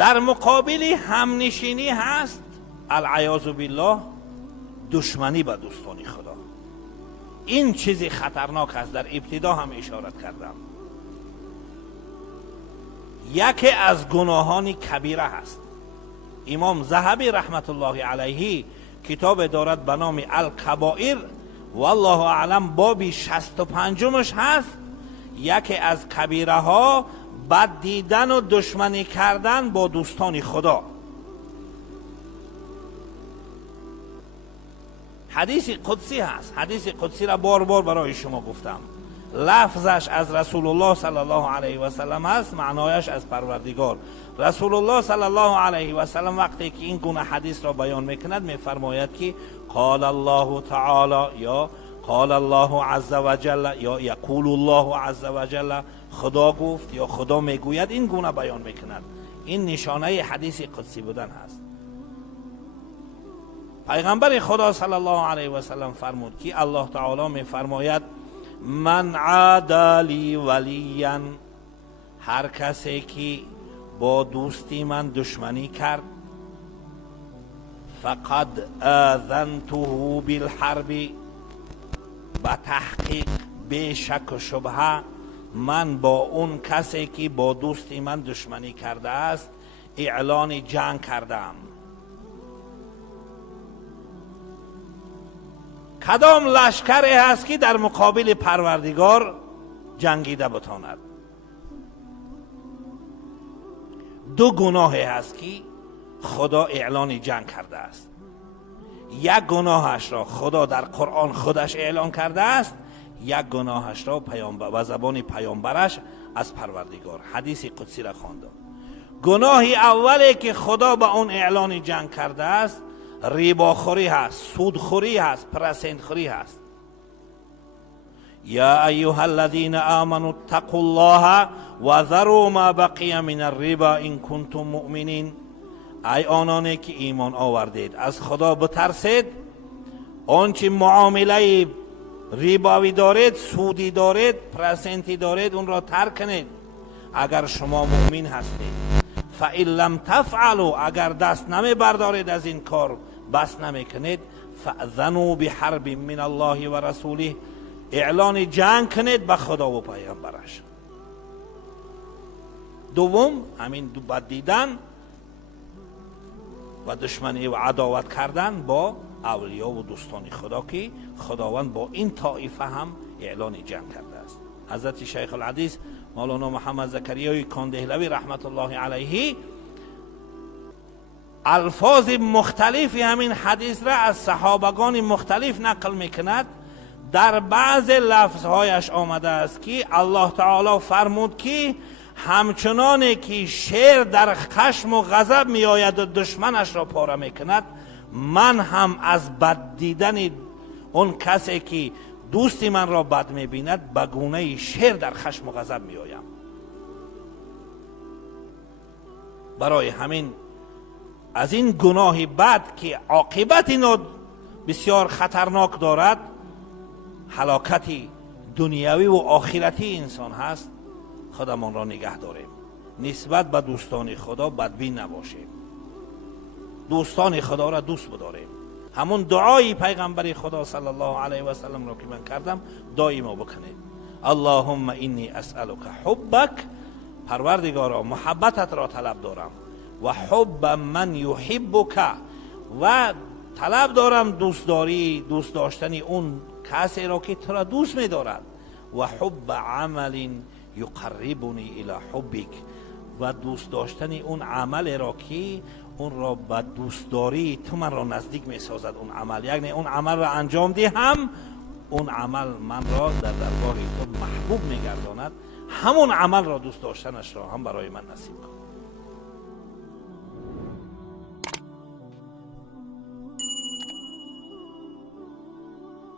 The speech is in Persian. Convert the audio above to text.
در مقابل همنشینی هست العیاذ بالله دشمنی با دوستان خدا. این چیزی خطرناک است. در ابتدا هم اشارت کردم. یکی از گناهان کبیره هست. امام ذهبی رحمت الله علیه کتاب دارد به نام الکبائر، والله اعلم بابی 65 هست. یکی از کبیره ها بد دیدن و دشمنی کردن با دوستان خدا. حدیث قدسی هست. حدیث قدسی را بار بار برای شما گفتم. لفظش از رسول الله صلی الله علیه و سلم است، معنایش از پروردگار. رسول الله صلی الله علیه و سلم وقتی که این گونه حدیث را بیان میکند میفرماید که قال الله تعالی یا قال الله عز وجل یا یقول الله عز وجل، خدا گفت یا خدا میگوید. این گونه بیان میکند. این نشانه حدیث قدسی بودن هست. پیغمبر خدا صلی الله علیه و سلم فرمود که الله تعالی میفرماید من عاد لی ولیا، هر کسی که با دوستی من دشمنی کرد، فقد آذنته بالحرب، به تحقیق به شک و شبهه من با اون کسی که با دوستی من دشمنی کرده است اعلان جنگ کردم. کدام لشکری هست که در مقابل پروردگار جنگیده بتواند؟ دو گناهی هست که خدا اعلان جنگ کرده است. یک گناهش را خدا در قرآن خودش اعلان کرده است، یک گناهش را و زبان پیامبرش از پروردگار. حدیث قدسی را خواندم. گناهی اولی که خدا به اون اعلان جنگ کرده است ریباخوری هست، سودخوری هست، پرسنتخوری هست. یا ایها الذین آمنوا اتقوا الله و ذروا ما بقی من الربا ان کنتم مؤمنین. ای آنانی که ایمان آوردید از خدا بترسید، آنچه معامله ریباوی دارید، سودی دارید، پرسنتی دارید، اون را ترک کنید اگر شما مؤمن هستید. فإن لم تفعلوا، اگر دست نمی بردارید از این کار، بس نمی کنید، فأذنوا بحرب من الله و رسوله، اعلان جنگ کنید به خدا و پیامبرش. دوم همین بد دیدن و دشمنی و عداوت کردن با اولیا و دوستان خدا که خداوند با این طایفه هم اعلان جنگ کرده است. حضرت شیخ الحدیث مولانا محمد زکریای کاندهلوی رحمت الله علیه الفاظ مختلفی همین حدیث را از صحابگان مختلف نقل میکند. در بعض لفظهایش آمده است که الله تعالی فرمود که همچنانی که شیر در خشم و غضب می آید و دشمنش را پاره میکند، من هم از بد دیدن اون کسی که دوستی من را بد میبیند به گونه شیر در خشم و غضب می آیم. برای همین از این گناه بد که عاقبت اینو بسیار خطرناک دارد، هلاکت دنیوی و آخرتی انسان هست، خودمان را نگه داریم. نسبت به دوستان خدا بدبین نباشیم. دوستان خدا را دوست بداریم. همون دعای پیغمبر خدا صلی الله علیه و سلم را که من کردم دائما بکنید. اللهم انی اسألک حبک، پروردگارا محبتت را طلب دارم، و حب من یحبک، و طلب دارم دوست داشتن اون کسی را که تو را دوست می دارد، و حب عمل یقربنی الی حبک، و دوست داشتن اون عمل را که اون را به دوستداری تو من را نزدیک می سازد. اون عمل یعنی اون عمل را انجام دهم، اون عمل من را در درگاه تو محبوب می گرداند. همون عمل را دوست داشتنش را هم برای من نصیب کن.